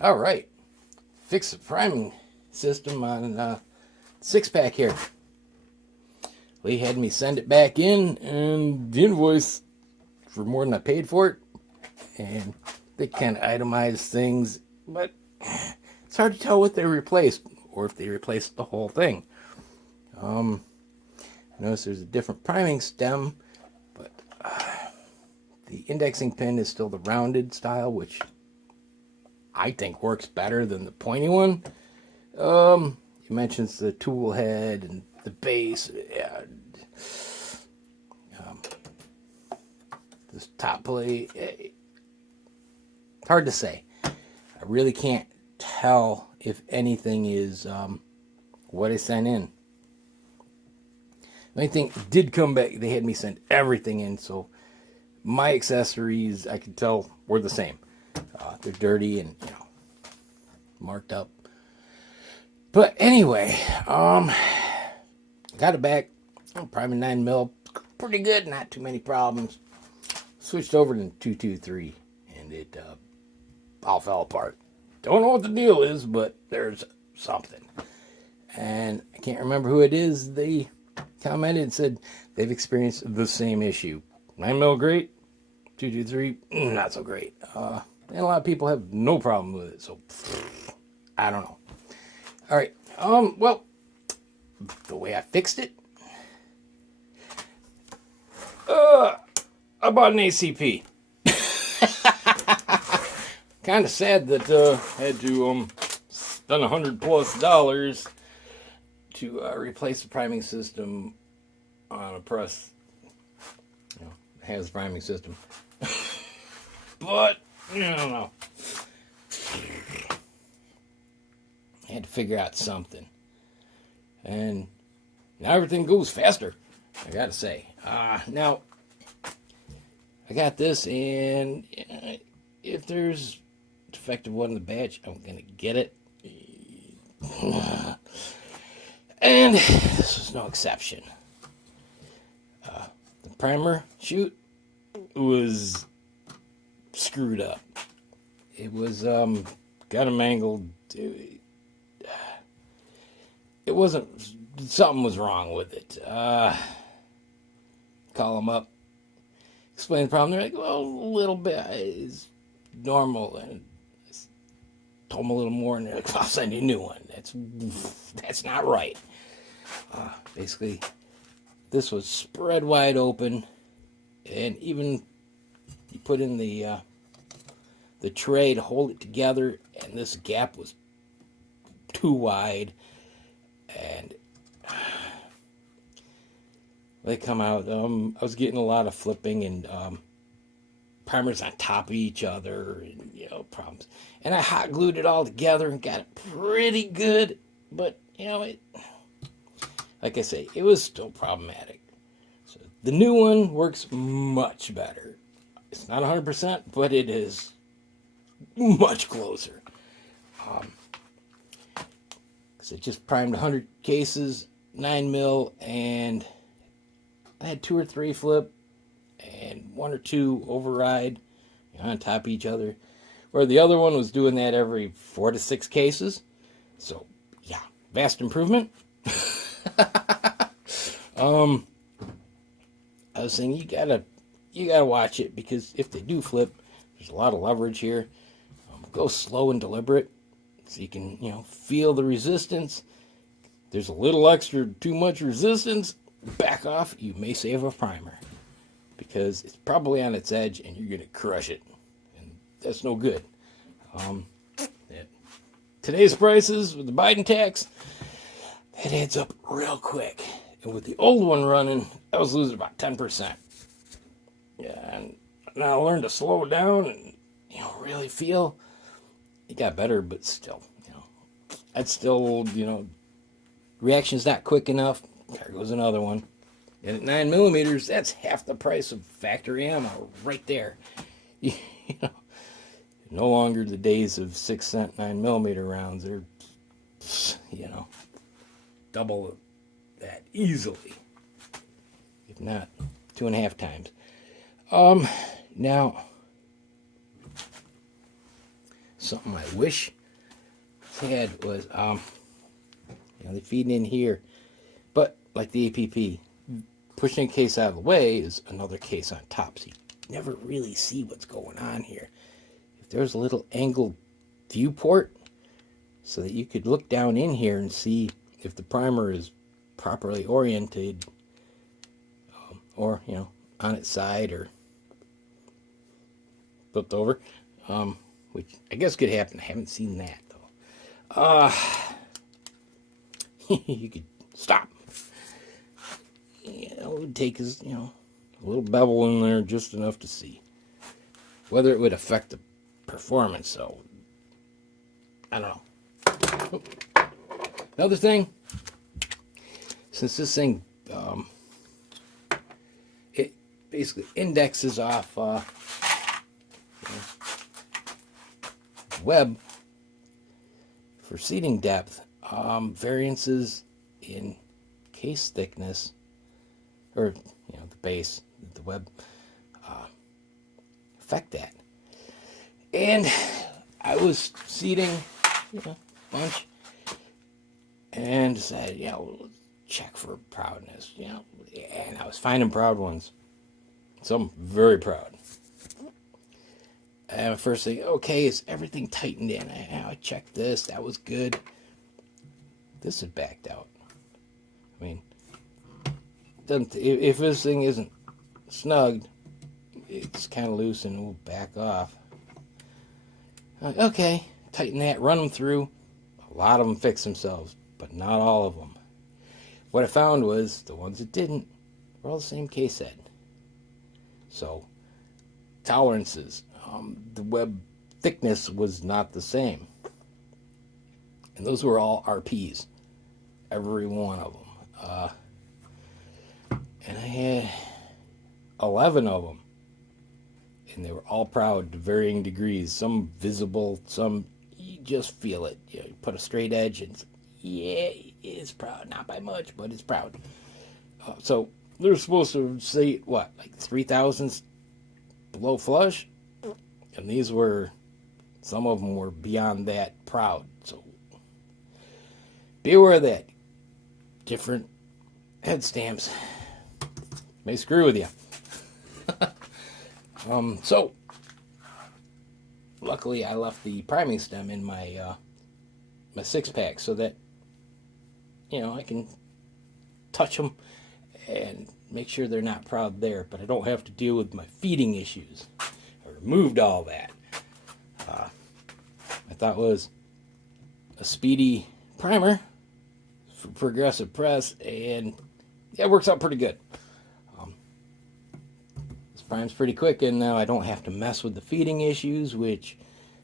All right, fix the priming system on 6-pack here. Lee had me send it back in and the invoice for more than I paid for it. And they kind of itemize things, but it's hard to tell what they replaced or if they replaced the whole thing. Notice there's a different priming stem, but the indexing pin is still the rounded style, which I think works better than the pointy one. He mentions the tool head and the base. This top plate, hard to say. I really can't tell if anything is what I sent in. The only thing did come back, they had me send everything in, so my accessories, I could tell, were the same. They're dirty and, marked up. But anyway, got it back. Priming 9mm, pretty good, not too many problems. Switched over to 223, and it all fell apart. Don't know what the deal is, but there's something. And I can't remember who it is. They commented and said they've experienced the same issue. 9mm great, 223 not so great. And a lot of people have no problem with it, so I don't know. All right, well, the way I fixed it, I bought an ACP. Kind of sad that I had to spend $100+ to replace the priming system on a press. Has a priming system, but I don't know. I had to figure out something, and now everything goes faster. I gotta say. Now I got this, and if there's defective one in the batch, I'm gonna get it. And this was no exception. The primer chute was screwed up. It was got a mangled. It wasn't. Something was wrong with it. Call them up, explain the problem. They're like, well, a little bit is normal, and I told them a little more, and they're like, I'll send you a new one. That's not right. Basically, this was spread wide open, and even you put in the tray to hold it together, and this gap was too wide, and they come out. I was getting a lot of flipping and primers on top of each other, and problems. And I hot glued it all together and got it pretty good, but like I say, it was still problematic. So the new one works much better. It's not 100%, but it is much closer. Because it just primed 100 cases, 9mm, and I had 2 or 3 flip and 1 or 2 override on top of each other. Where the other one was doing that every 4 to 6 cases. So, yeah, vast improvement. I was saying you gotta watch it, because if they do flip, there's a lot of leverage here. Go slow and deliberate so you can feel the resistance. There's a little extra too much resistance, back off. You may save a primer, because it's probably on its edge and you're gonna crush it, and that's no good. Today's prices with the Biden tax, that adds up real quick. And with the old one running, I was losing about 10%. Yeah, and now I learned to slow down and really feel. It got better, but still, that's still, reaction's not quick enough. There goes another one. And at 9mm, that's half the price of factory ammo right there. No longer the days of 6-cent 9mm rounds. They're, double that easily, if not 2.5 times. Now, something I wish I had was, they feed in here. But like the APP, pushing a case out of the way is another case on top. So you never really see what's going on here. If there's a little angled viewport so that you could look down in here and see if the primer is properly oriented, or, on its side or flipped over, which I guess could happen. I haven't seen that, though. You could stop. It would take us, a little bevel in there, just enough to see. Whether it would affect the performance, so I don't know. Another thing, since this thing, it basically indexes off web for seating depth, variances in case thickness, or the base, the web, affect that. And I was seating a bunch and decided, we'll check for proudness, and I was finding proud ones. Some very proud. And first thing, okay, is everything tightened in? I checked this, that was good. This is backed out. I mean, if this thing isn't snugged, it's kind of loose and will back off. Okay, tighten that, run them through. A lot of them fix themselves, but not all of them. What I found was the ones that didn't were all the same case head. So, tolerances, the web thickness was not the same. And those were all RPs, every one of them. And I had 11 of them. And they were all proud to varying degrees. Some visible, some you just feel it. You put a straight edge and it's proud. Not by much, but it's proud. So they're supposed to say, what, like 3,000 below flush? And these were, some of them were beyond that proud. So be aware of that. Different head stamps may screw with you. So luckily I left the priming stem in my my 6-pack so that I can touch them and make sure they're not proud there, but I don't have to deal with my feeding issues. I removed all that. I thought it was a speedy primer for Progressive Press, and it works out pretty good. This prime's pretty quick, and now I don't have to mess with the feeding issues, which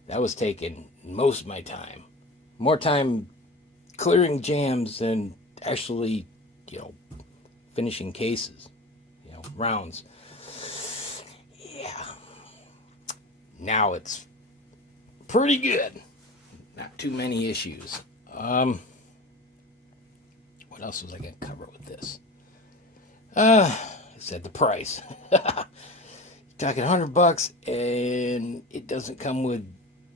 that was taking most of my time. More time clearing jams than actually, finishing cases, rounds. Yeah. Now it's pretty good. Not too many issues. What else was I going to cover with this? I said the price. Talking $100, and it doesn't come with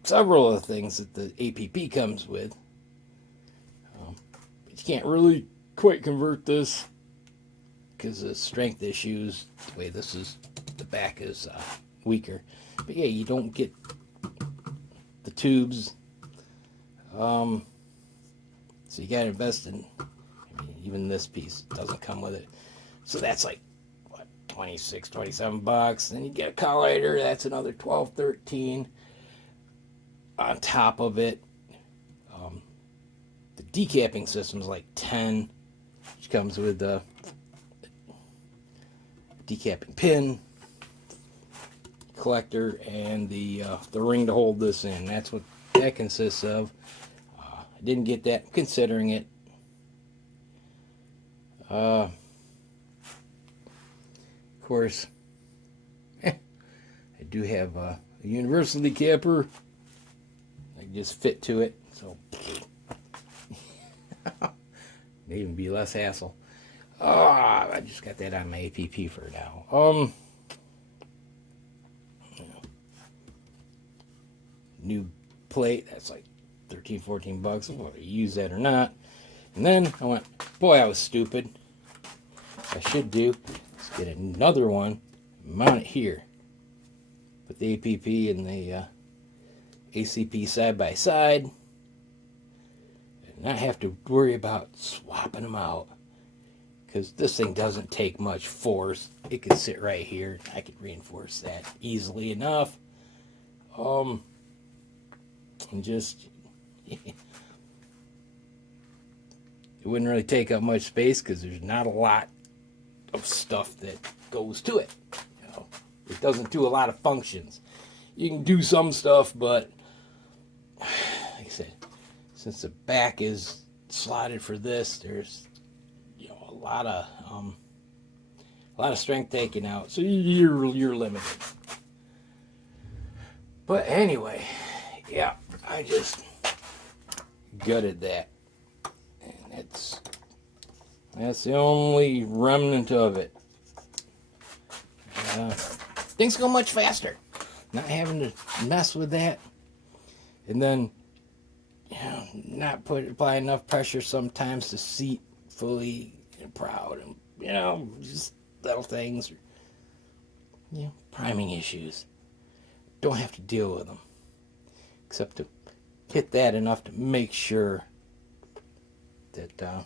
several of the things that the APP comes with. But you can't really quite convert this because of strength issues. The way this is, the back is weaker. But yeah, you don't get the tubes. So you got to invest in, even this piece doesn't come with it. So that's like, what, $26, $27. Then you get a collider, that's another $12, $13 on top of it. The decapping system is like $10, which comes with the decapping pin, collector, and the ring to hold this in. That's what that consists of. I didn't get that. I'm considering it. Of course, I do have a university capper. I can just fit to it, so may even be less hassle. I just got that on my APP for now. New plate. That's like 13, 14 bucks. Whether I use that or not. And then I went, boy, I was stupid. I should do is get another one, mount it here. Put the APP and the ACP side by side. And not have to worry about swapping them out. Because this thing doesn't take much force. It can sit right here. I can reinforce that easily enough. And just... it wouldn't really take up much space because there's not a lot of stuff that goes to it. You know, it doesn't do a lot of functions. You can do some stuff, but like I said, since the back is slotted for this, there's a lot of strength taken out, so you're limited. But anyway, yeah, I just gutted that. That's the only remnant of it. Things go much faster. Not having to mess with that. And then, not apply enough pressure sometimes to seat fully and proud. And, just little things. Priming issues. Don't have to deal with them. Except to hit that enough to make sure that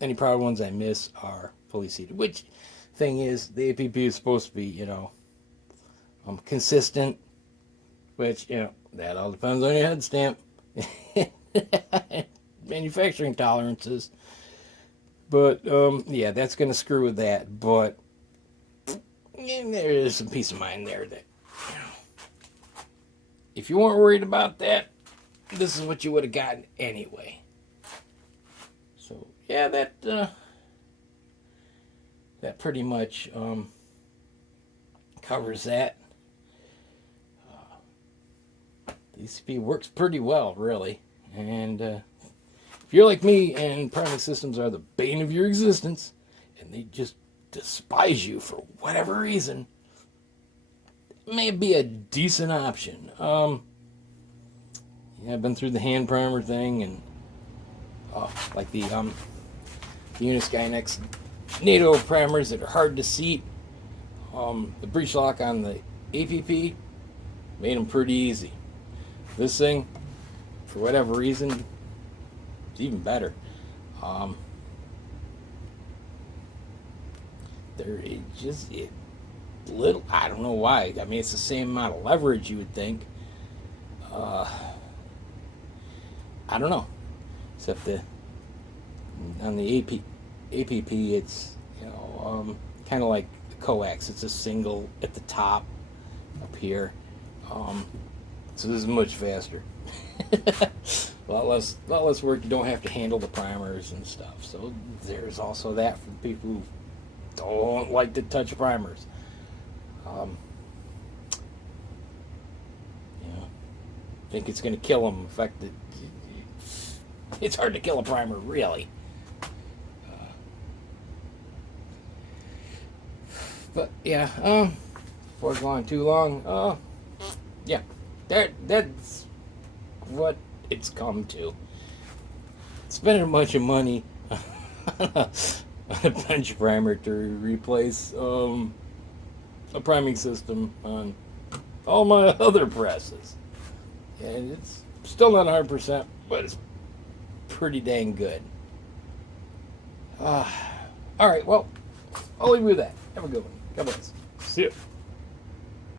any proud ones I miss are fully seated. Which thing is, the APP is supposed to be, consistent. Which, that all depends on your head stamp. Manufacturing tolerances. But, yeah, that's going to screw with that. But there is some peace of mind there that, if you weren't worried about that, this is what you would have gotten anyway. So, yeah, that pretty much covers that. The ECP works pretty well, really. And if you're like me and priming systems are the bane of your existence, and they just despise you for whatever reason, it may be a decent option. I've been through the hand primer thing, and like the Uniskynex NATO primers that are hard to seat. The breech lock on the APP made them pretty easy. This thing, for whatever reason, it's even better. Little, I don't know why. I mean, it's the same amount of leverage you would think. I don't know. Except on the APP, it's kind of like the coax. It's a single at the top up here. So this is much faster. a lot less work. You don't have to handle the primers and stuff. So there's also that for people who don't like to touch primers. Think it's going to kill them. In fact, it's hard to kill a primer, really. But yeah, before going too long, yeah, that's what it's come to. Spending a bunch of money on a bench primer to replace a priming system on all my other presses. And it's still not 100%, but it's pretty dang good. Alright, well, I'll leave you with that. Have a good one. God bless. See ya.